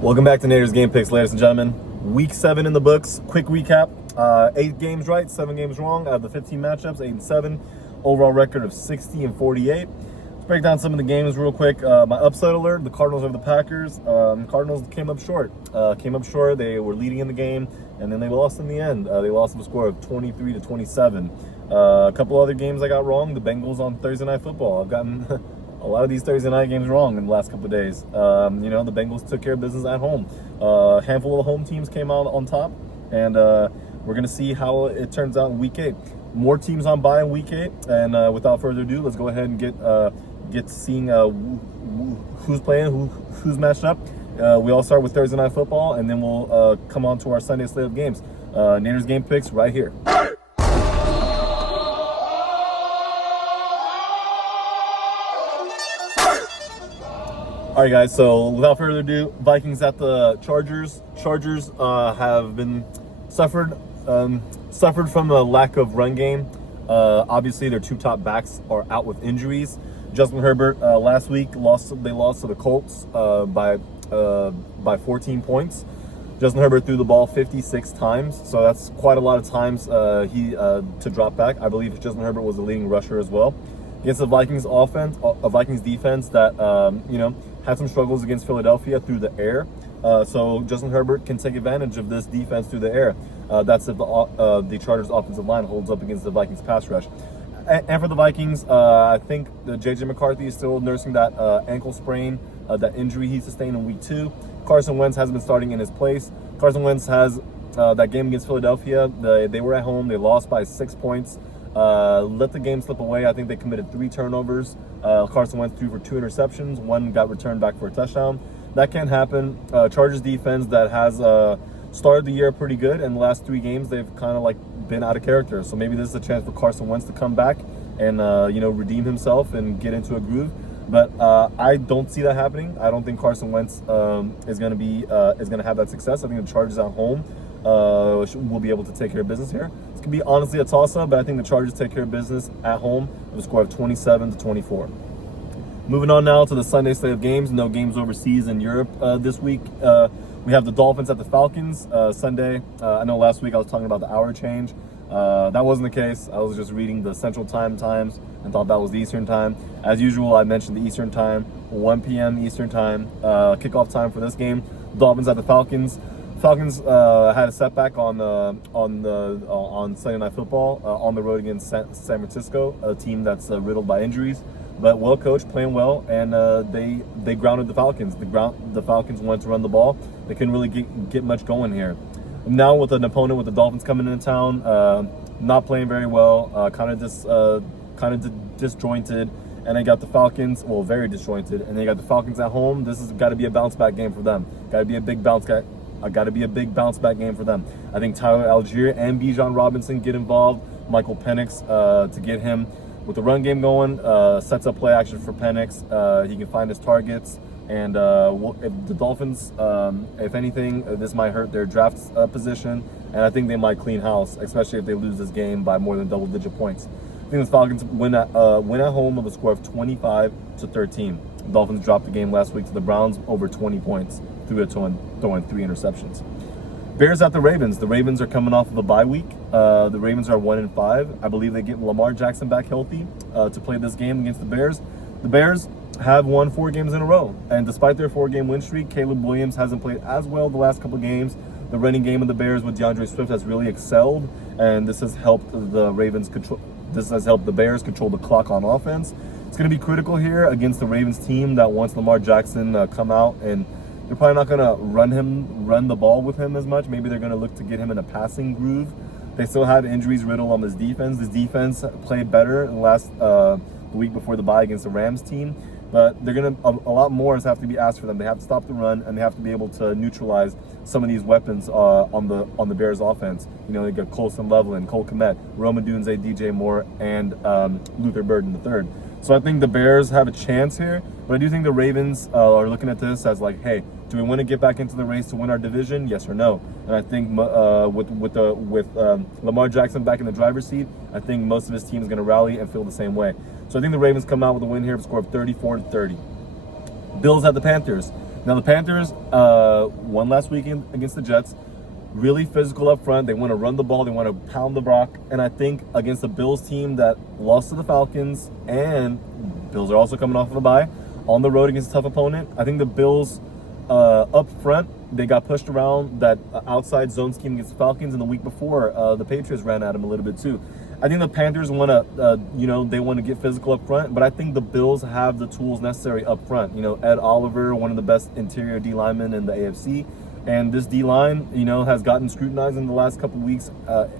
Welcome back to Nader's Game Picks, ladies and gentlemen. Week 7 in the books. Quick recap. 8 games right, 7 games wrong out of the 15 matchups, 8-7. Overall record of 60-48. Let's break down some of the games real quick. My upset alert, the Cardinals over the Packers. Cardinals came up short. They were leading in the game, and then they lost in the end. They lost with a score of 23-27. A couple other games I got wrong. The Bengals on Thursday Night Football. I've gotten a lot of these Thursday night games wrong in the last couple of days. The Bengals took care of business at home. A handful of home teams came out on top, and we're going to see how it turns out in Week 8. More teams on bye in Week 8, and without further ado, let's go ahead and get seeing who's playing, who's matched up. We all start with Thursday Night Football, and then we'll come on to our Sunday slate of games. Nader's Game Picks right here. All right, guys, so without further ado, Vikings at the Chargers. Chargers have been suffered from a lack of run game. Obviously, their two top backs are out with injuries. Justin Herbert last week lost to the Colts by 14 points. Justin Herbert threw the ball 56 times, so that's quite a lot of times to drop back. I believe Justin Herbert was the leading rusher as well. Against the Vikings offense, a Vikings defense that had some struggles against Philadelphia through the air. So Justin Herbert can take advantage of this defense through the air. That's if the Chargers offensive line holds up against the Vikings pass rush. And for the Vikings, I think J.J. McCarthy is still nursing that ankle sprain, that injury he sustained in Week 2. Carson Wentz has been starting in his place. Carson Wentz has that game against Philadelphia. They were at home. They lost by 6 points. Let the game slip away. I think they committed 3 turnovers. Carson Wentz threw for 2 interceptions. 1 got returned back for a touchdown. That can happen. Chargers defense that has started the year pretty good, and the last 3 games they've kind of been out of character. So maybe this is a chance for Carson Wentz to come back and redeem himself and get into a groove. But I don't see that happening. I don't think Carson Wentz is going to have that success. I think the Chargers at home will be able to take care of business here. This could be honestly a toss-up, but I think the Chargers take care of business at home with a score of 27-24. Moving on now to the Sunday slate of games. No games overseas in Europe this week. We have the Dolphins at the Falcons Sunday. I know last week I was talking about the hour change. That wasn't the case. I was just reading the Central Time times and thought that was the Eastern Time. As usual, I mentioned the Eastern Time, 1 p.m. Eastern Time, kickoff time for this game. Dolphins at the Falcons. Falcons had a setback on Sunday Night Football on the road against San Francisco, a team that's riddled by injuries, but well coached, playing well, and they grounded the Falcons. The Falcons wanted to run the ball. They couldn't really get much going here. Now with an opponent with the Dolphins coming into town, not playing very well, kind of disjointed, and they got the Falcons, well, very disjointed, and they got the Falcons at home. This has got to be a bounce back game for them. Got to be a big bounce back game for them. I think Tyler Algier and Bijan Robinson get involved. Michael Penix to get him with the run game going, sets up play action for Penix. He can find his targets. And if the Dolphins, if anything, this might hurt their draft position. And I think they might clean house, especially if they lose this game by more than double-digit points. I think the Falcons win at home with a score of 25-13. The Dolphins dropped the game last week to the Browns over 20 points through throwing 3 interceptions. Bears at the Ravens. The Ravens are coming off of a bye week. The Ravens are 1-5. I believe they get Lamar Jackson back healthy to play this game against the Bears. The Bears have won 4 games in a row, and despite their 4-game win streak, Caleb Williams hasn't played as well the last couple of games. The running game of the Bears with DeAndre Swift has really excelled, and this has helped the Bears control the clock on offense. It's going to be critical here against the Ravens team that wants Lamar Jackson come out, and they're probably not going to run the ball with him as much. Maybe they're going to look to get him in a passing groove. They still have injuries riddled on this defense. This defense played better in the week before the bye against the Rams team. But they're gonna a lot more has have to be asked for them. They have to stop the run, and they have to be able to neutralize some of these weapons on the Bears offense. They got Colson Loveland, Cole Kmet, Rome Odunze, DJ Moore, and Luther Burden III. So I think the Bears have a chance here, but I do think the Ravens are looking at this as like, hey, do we want to get back into the race to win our division? Yes or no? And I think with Lamar Jackson back in the driver's seat, I think most of his team is going to rally and feel the same way. So I think the Ravens come out with a win here, a score of 34-30. Bills at the Panthers. Now the Panthers won last weekend against the Jets. Really physical up front. They want to run the ball. They want to pound the rock. And I think against the Bills team that lost to the Falcons, and Bills are also coming off of a bye, on the road against a tough opponent, I think the Bills up front, they got pushed around that outside zone scheme against the Falcons, and the week before, the Patriots ran at them a little bit too. I think the Panthers want to, they want to get physical up front, but I think the Bills have the tools necessary up front. Ed Oliver, one of the best interior D linemen in the AFC. And this D-line, has gotten scrutinized in the last couple of weeks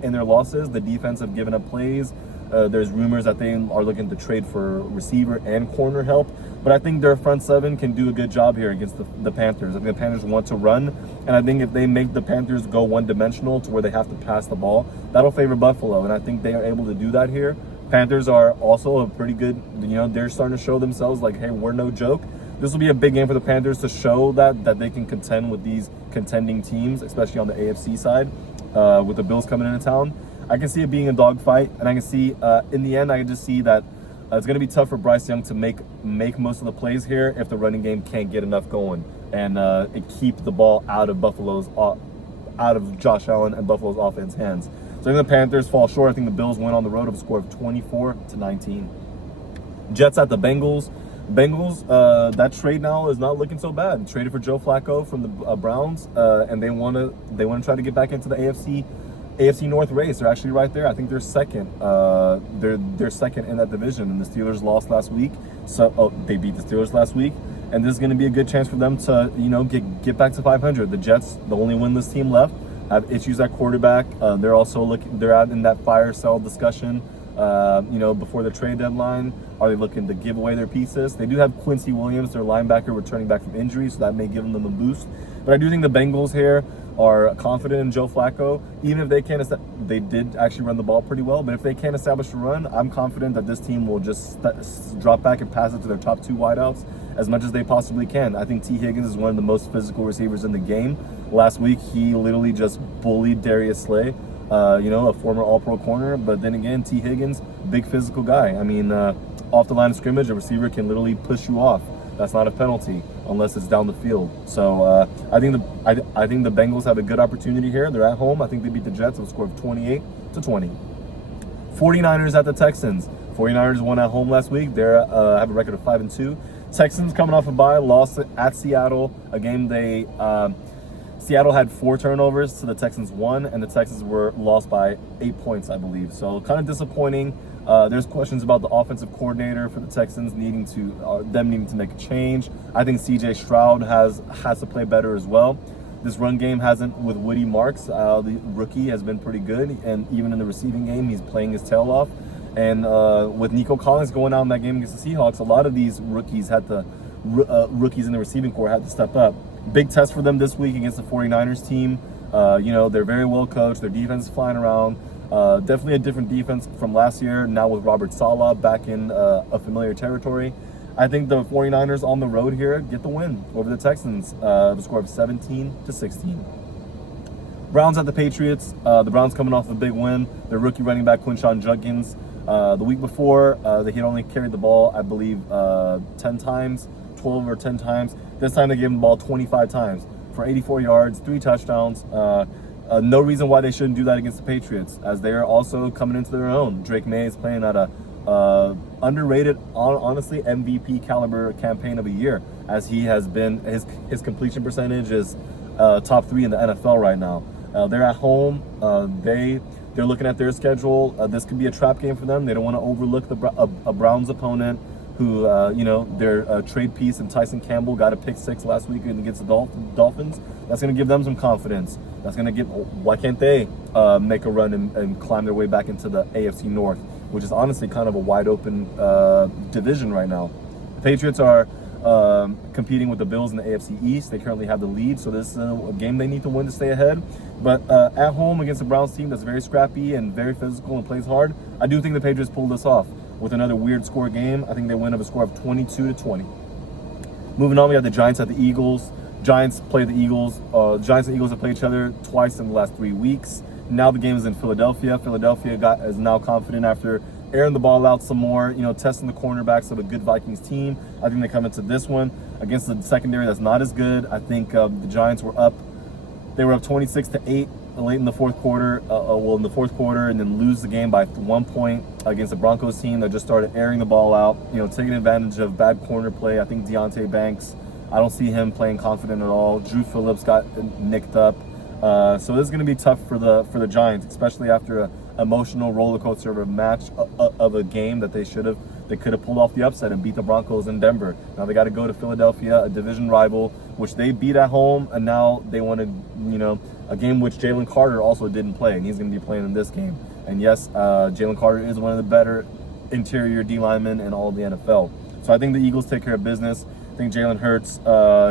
in their losses. The defense have given up plays. There's rumors that they are looking to trade for receiver and corner help. But I think their front seven can do a good job here against the Panthers. I think the Panthers want to run. And I think if they make the Panthers go one-dimensional to where they have to pass the ball, that'll favor Buffalo. And I think they are able to do that here. Panthers are also a pretty good, they're starting to show themselves like, hey, we're no joke. This will be a big game for the Panthers to show that they can contend with these contending teams, especially on the AFC side, with the Bills coming into town. I can see it being a dogfight, and I can see, in the end, I can just see that it's going to be tough for Bryce Young to make most of the plays here if the running game can't get enough going and keep the ball out of Josh Allen and Buffalo's offense hands. So I think the Panthers fall short. I think the Bills win on the road of a score of 24-19. Jets at the Bengals. That trade now is not looking so bad. Traded for Joe Flacco from the Browns, and they want to try to get back into the AFC North race. They're actually right there. I think they're second. They're second in that division, and the Steelers lost last week. So they beat the Steelers last week, and this is going to be a good chance for them to get back to 500. The Jets, the only winless team left, have issues at quarterback. They're also they're out in that fire sale discussion. Before the trade deadline, are they looking to give away their pieces? They do have Quincy Williams, their linebacker, returning back from injury, so that may give them a boost. But I do think the Bengals here are confident in Joe Flacco. Even if they did actually run the ball pretty well, but if they can't establish a run, I'm confident that this team will just drop back and pass it to their top two wideouts as much as they possibly can. I think T. Higgins is one of the most physical receivers in the game. Last week, he literally just bullied Darius Slay. A former All-Pro corner, but then again, T. Higgins, big physical guy. I mean, off the line of scrimmage, a receiver can literally push you off. That's not a penalty unless it's down the field. So I think the Bengals have a good opportunity here. They're at home. I think they beat the Jets with a score of 28-20. 49ers at the Texans. 49ers won at home last week. They have a record of 5-2. Texans coming off a bye, lost at Seattle, a game they. Seattle had 4 turnovers to the Texans 1, and the Texans were lost by 8 points, I believe. So kind of disappointing. There's questions about the offensive coordinator for the Texans needing to make a change. I think C.J. Stroud has to play better as well. This run game hasn't, with Woody Marks, the rookie, has been pretty good, and even in the receiving game, he's playing his tail off. And with Nico Collins going out in that game against the Seahawks, a lot of these rookies in the receiving corps had to step up. Big test for them this week against the 49ers team. They're very well coached. Their defense is flying around. Definitely a different defense from last year, now with Robert Saleh back in a familiar territory. I think the 49ers on the road here get the win over the Texans, the score of 17-16. Browns at the Patriots. The Browns coming off a big win. Their rookie running back, Quinshon Judkins. The week before, they had only carried the ball, I believe, 10 times, 12 or 10 times. This time they gave him the ball 25 times for 84 yards, 3 touchdowns. No reason why they shouldn't do that against the Patriots, as they are also coming into their own. Drake May is playing at a underrated, honestly, MVP caliber campaign of a year, as he has been. His completion percentage is top 3 in the NFL right now. They're at home. They're looking at their schedule. This could be a trap game for them. They don't want to overlook a Browns opponent who, their trade piece and Tyson Campbell got a pick 6 last week against the Dolphins. That's going to give them some confidence. That's going to why can't they make a run and climb their way back into the AFC North, which is honestly kind of a wide open division right now. The Patriots are competing with the Bills in the AFC East. They currently have the lead, so this is a game they need to win to stay ahead. But at home against the Browns team that's very scrappy and very physical and plays hard, I do think the Patriots pulled this off with another weird score game. I think they win of a score of 22-20. Moving on, we have the Giants at the Eagles. Giants play the Eagles. Giants and Eagles have played each other twice in the last 3 weeks. Now the game is in Philadelphia. Philadelphia is now confident after airing the ball out some more, testing the cornerbacks of a good Vikings team. I think they come into this one against the secondary that's not as good. I think the Giants were up. They were up 26-8 late in the fourth quarter. In the fourth quarter, and then lose the game by 1 point against the Broncos team that just started airing the ball out. Taking advantage of bad corner play. I think Deonte Banks, I don't see him playing confident at all. Drew Phillips got nicked up. So this is going to be tough for the Giants, especially after an emotional roller coaster of a match of a game that they could have pulled off the upset and beat the Broncos in Denver. Now they got to go to Philadelphia, a division rival, which they beat at home, and now they want to, a game which Jalen Carter also didn't play, and he's going to be playing in this game. And yes, Jalen Carter is one of the better interior D linemen in all of the NFL. So I think the Eagles take care of business. I think Jalen Hurts,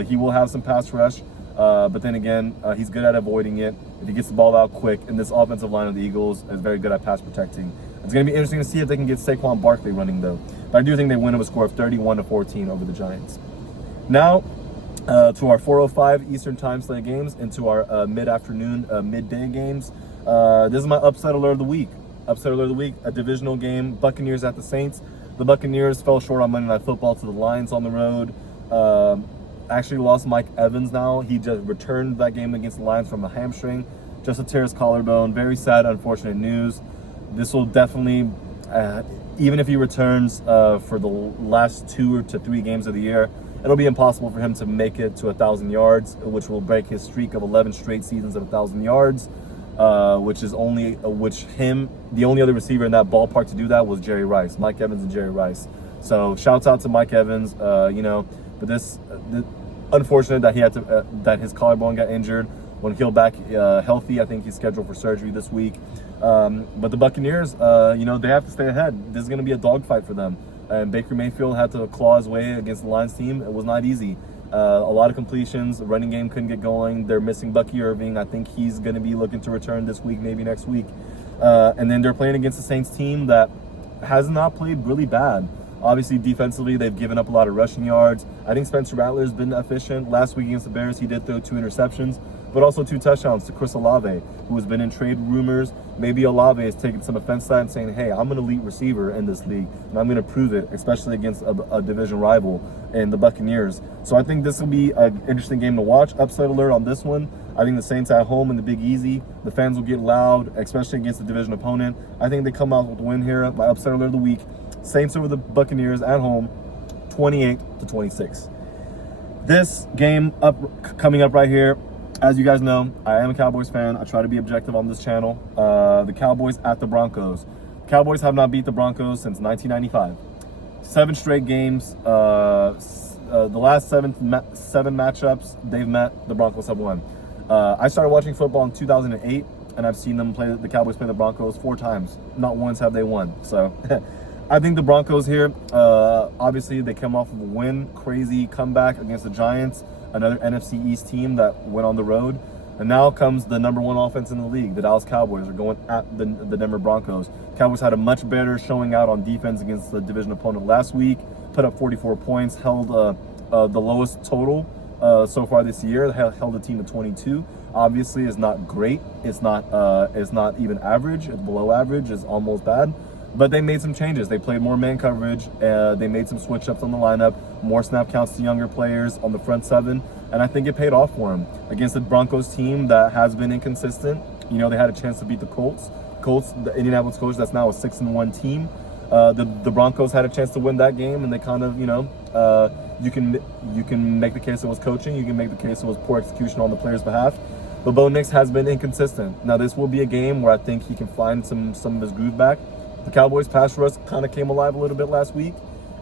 he will have some pass rush, but then again, he's good at avoiding it. If he gets the ball out quick, and this offensive line of the Eagles is very good at pass protecting. It's going to be interesting to see if they can get Saquon Barkley running, though. But I do think they win with a score of 31-14 over the Giants. Now, to our 4:05 Eastern Time slate games, and to our mid-afternoon, midday games. This is my upset alert of the week. Upset alert of the week, a divisional game, Buccaneers at the Saints. The Buccaneers fell short on Monday Night Football to the Lions on the road. Actually lost Mike Evans now. He just returned that game against the Lions from a hamstring. Just a tear his collarbone. Very sad, unfortunate news. This will definitely, even if he returns for the last 2 to 3 games of the year, it'll be impossible for him to make it to 1,000 yards, which will break his streak of 11 straight seasons of 1,000 yards, the only other receiver in that ballpark to do that was Jerry Rice, Mike Evans and Jerry Rice. So shouts out to Mike Evans, but this unfortunate that he had to, that his collarbone got injured. When he'll back healthy, I think he's scheduled for surgery this week. But the Buccaneers, they have to stay ahead. This is going to be a dogfight for them. And Baker Mayfield had to claw his way against the Lions team. It was not easy. A lot of completions. The running game couldn't get going. They're missing Bucky Irving. I think he's going to be looking to return this week, maybe next week. And then they're playing against the Saints team that has not played really bad. Obviously, defensively, they've given up a lot of rushing yards. I think Spencer Rattler's been efficient. Last week against the Bears, he did throw 2 interceptions, but also 2 touchdowns to Chris Olave, who has been in trade rumors. Maybe Olave is taking some offense to that and saying, hey, I'm an elite receiver in this league, and I'm going to prove it, especially against a division rival in the Buccaneers. So I think this will be an interesting game to watch. Upset alert on this one. I think the Saints at home in the Big Easy, the fans will get loud, especially against a division opponent. I think they come out with a win here. My upset alert of the week, Saints over the Buccaneers at home, 28-26. This game coming up right here, as you guys know, I am a Cowboys fan. I try to be objective on this channel. The Cowboys at the Broncos. Cowboys have not beat the Broncos since 1995. 7 straight games. The last seven matchups they've met, the Broncos have won. I started watching football in 2008, and I've seen them the Cowboys play the Broncos 4 times. Not once have they won. So I think the Broncos here, obviously they come off of a win, crazy comeback against the Giants, another NFC East team that went on the road. And now comes the number 1 offense in the league. The Dallas Cowboys are going at the Denver Broncos. Cowboys had a much better showing out on defense against the division opponent last week, put up 44 points, held the lowest total so far this year, held the team to 22. Obviously, is not great. It's not even average. It's below average. It's almost bad. But they made some changes. They played more man coverage. They made some switch-ups on the lineup, more snap counts to younger players on the front 7, and I think it paid off for them. Against the Broncos team that has been inconsistent, they had a chance to beat the Colts. The Indianapolis Colts, that's now a 6-1 team. The Broncos had a chance to win that game, and they kind of, you can make the case it was coaching. You can make the case it was poor execution on the players' behalf. But Bo Nix has been inconsistent. Now, this will be a game where I think he can find some of his groove back. The Cowboys' pass rush kind of came alive a little bit last week,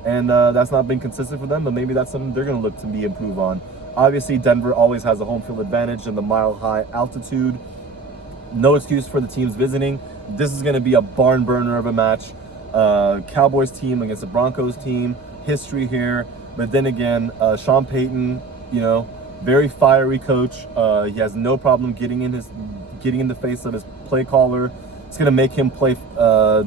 and that's not been consistent for them, but maybe that's something they're going to look to be improve on. Obviously, Denver always has a home field advantage and the mile-high altitude. No excuse for the teams visiting. This is going to be a barn burner of a match. Cowboys team against the Broncos team. History here. But then again, Sean Payton, very fiery coach. He has no problem getting in the face of his play caller. It's going to make him play.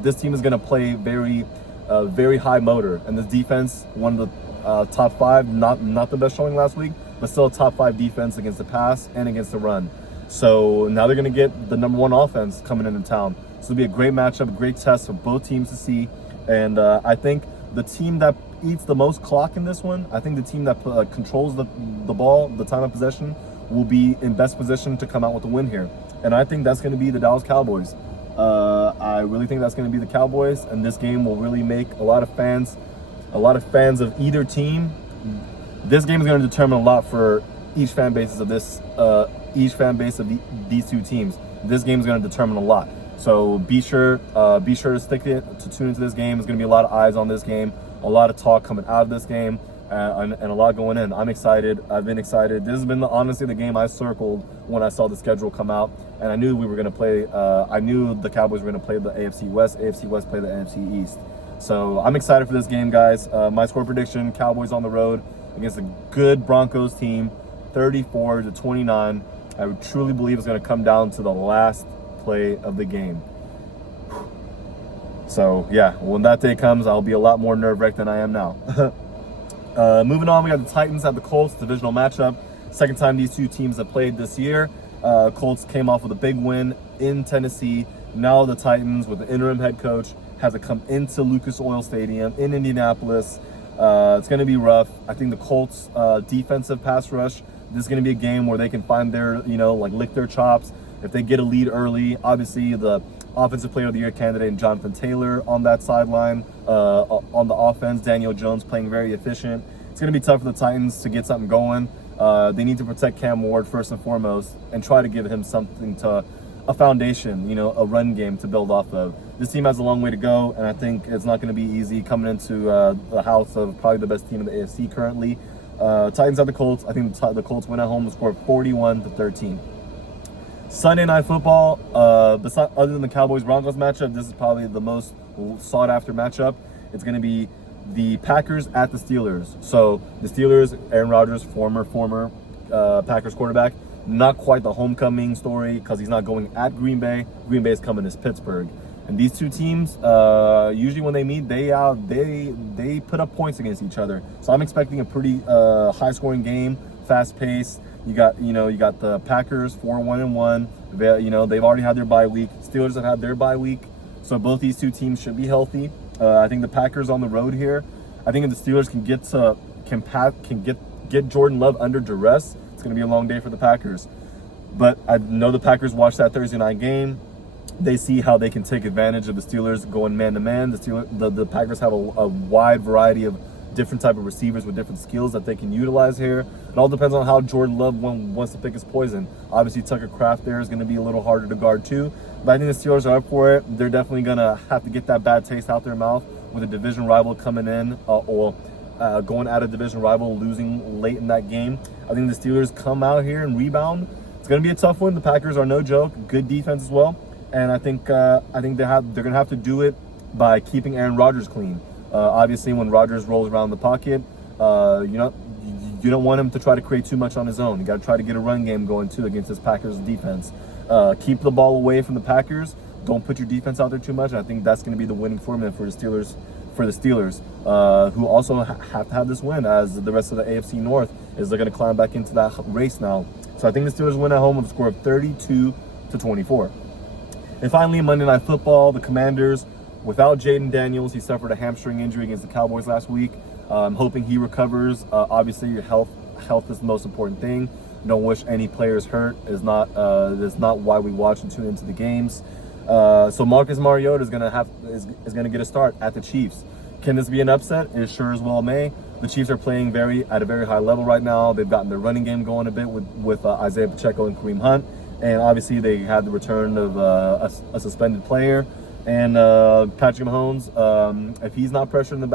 This team is going to play very high motor, and this defense, one of the top 5, not the best showing last week, but still a top 5 defense against the pass and against the run. So now they're going to get the number 1 offense coming into town. So it'll be a great matchup, a great test for both teams to see. And I think the team that eats the most clock in this one, I think the team that controls the ball, the time of possession, will be in best position to come out with the win here. And I think that's going to be the Dallas Cowboys. I really think that's going to be the Cowboys, and this game will really make a lot of fans of either team. This game is going to determine a lot for each fan base of these two teams. This game is going to determine a lot. So be sure to tune into this game. There's going to be a lot of eyes on this game, a lot of talk coming out of this game, and a lot going in. I'm excited. I've been excited. This has been honestly the game I circled when I saw the schedule come out, and I knew we were going to play. I knew the Cowboys were going to play the AFC West. AFC West play the NFC East. So I'm excited for this game, guys. My score prediction: Cowboys on the road against a good Broncos team, 34-29. I would truly believe it's going to come down to the last play of the game. So yeah, when that day comes, I'll be a lot more nerve-wracked than I am now. Moving on, we got the Titans at the Colts, divisional matchup. Second time these two teams have played this year. Colts came off with a big win in Tennessee. Now the Titans, with the interim head coach, have to come into Lucas Oil Stadium in Indianapolis. It's going to be rough. I think the Colts defensive pass rush, this is going to be a game where they can find their, lick their chops. If they get a lead early, obviously the offensive player of the year candidate, Jonathan Taylor, on that sideline. On the offense, Daniel Jones playing very efficient. It's going to be tough for the Titans to get something going. They need to protect Cam Ward first and foremost and try to give him something a foundation, a run game to build off of. This team has a long way to go, and I think it's not going to be easy coming into the house of probably the best team in the AFC currently. Titans at the Colts. I think the Colts win at home and score 41-13. Sunday Night Football, other than the Cowboys-Broncos matchup, this is probably the most sought-after matchup. It's going to be the Packers at the Steelers. So the Steelers, Aaron Rodgers, former Packers quarterback, not quite the homecoming story because he's not going at Green Bay. Green Bay is coming to Pittsburgh. And these two teams, usually when they meet, they put up points against each other. So I'm expecting a pretty high-scoring game, fast-paced. You got the Packers 4-1-1. They've already had their bye week. Steelers have had their bye week. So both these two teams should be healthy. I think the Packers on the road here. I think if the Steelers can get Jordan Love under duress, it's going to be a long day for the Packers. But I know the Packers watched that Thursday night game. They see how they can take advantage of the Steelers going man-to-man. The Packers have a wide variety of different type of receivers with different skills that they can utilize here. It all depends on how Jordan Love wants to pick his poison. Obviously, Tucker Kraft there is going to be a little harder to guard too. But I think the Steelers are up for it. They're definitely going to have to get that bad taste out their mouth with a division rival coming in or going at a division rival, losing late in that game. I think the Steelers come out here and rebound. It's going to be a tough one. The Packers are no joke. Good defense as well. And I think they're going to have to do it by keeping Aaron Rodgers clean. Obviously, when Rodgers rolls around the pocket, you don't want him to try to create too much on his own. You got to try to get a run game going too against this Packers defense. Keep the ball away from the Packers. Don't put your defense out there too much. And I think that's going to be the winning formula for the Steelers, who also have to have this win, as the rest of the AFC North is they're going to climb back into that race now. So I think the Steelers win at home with a score of 32-24. And finally, Monday Night Football, the Commanders. Without Jaden Daniels, he suffered a hamstring injury against the Cowboys last week. I'm hoping he recovers. Obviously, your health is the most important thing. Don't wish any players hurt. Is not why we watch and tune into the games. So Marcus Mariota is gonna get a start at the Chiefs. Can this be an upset? It sure as well may. The Chiefs are playing at a very high level right now. They've gotten their running game going a bit with Isaiah Pacheco and Kareem Hunt, and obviously they had the return of a suspended player. And Patrick Mahomes, if he's not pressured in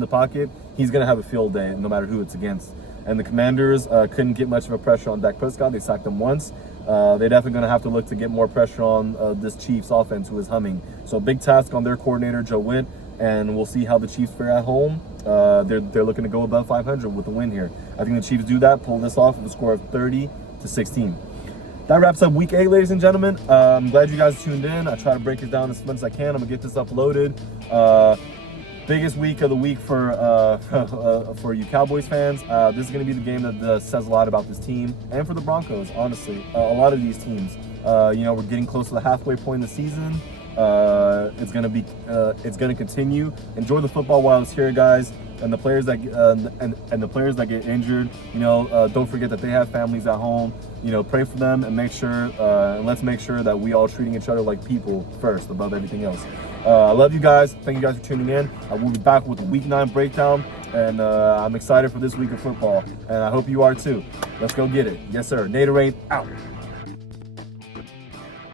the pocket, he's going to have a field day no matter who it's against. And the Commanders couldn't get much of a pressure on Dak Prescott. They sacked him once. They're definitely going to have to look to get more pressure on this Chiefs offense who is humming. So big task on their coordinator, Joe Witt, and we'll see how the Chiefs fare at home. They're looking to go above 500 with the win here. I think the Chiefs do that, pull this off with a score of 30-16. That wraps up week 8, ladies and gentlemen. I'm glad you guys tuned in. I try to break it down as much as I can. I'm gonna get this uploaded. Biggest week of the week for you Cowboys fans. This is gonna be the game that says a lot about this team and for the Broncos. Honestly, a lot of these teams. We're getting close to the halfway point of the season. It's gonna continue. Enjoy the football while it's here, guys. And the players that and the players that get injured, don't forget that they have families at home. Pray for them and let's make sure that we all treating each other like people first, above everything else. I love you guys. Thank you guys for tuning in. I will be back with the Week 9 breakdown, and I'm excited for this week of football, and I hope you are too. Let's go get it. Yes, sir. Naderade out.